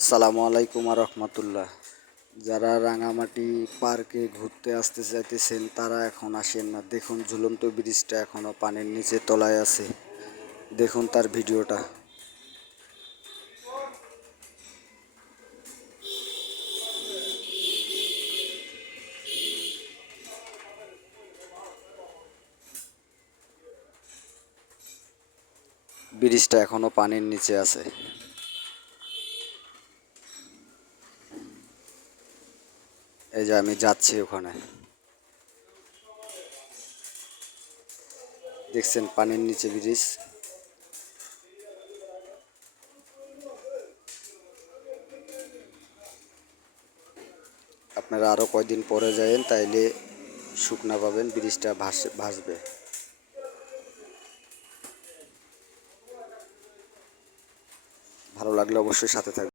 আসসালামু আলাইকুম রহমতুল্লাহ। যারা রাঙামাটি পার্কে ঘুরতে আসতে চাইতেছেন তারা এখন আসেন না। দেখুন ঝুলন্ত ব্রিজটা এখনো পানির নিচে তলায় আছে। দেখুন তার ভিডিওটা। ব্রিজটা এখনো পানির নিচে আছে। এই যে আমি যাচ্ছি ওখানে, দেখছেন পানির নিচে ব্রিজ। আপনারা আরো কয়দিন পরে যায়েন, তাইলে শুকনা পাবেন, ব্রিজটা ভাসবে। ভালো লাগলে অবশ্যই সাথে থাকবেন।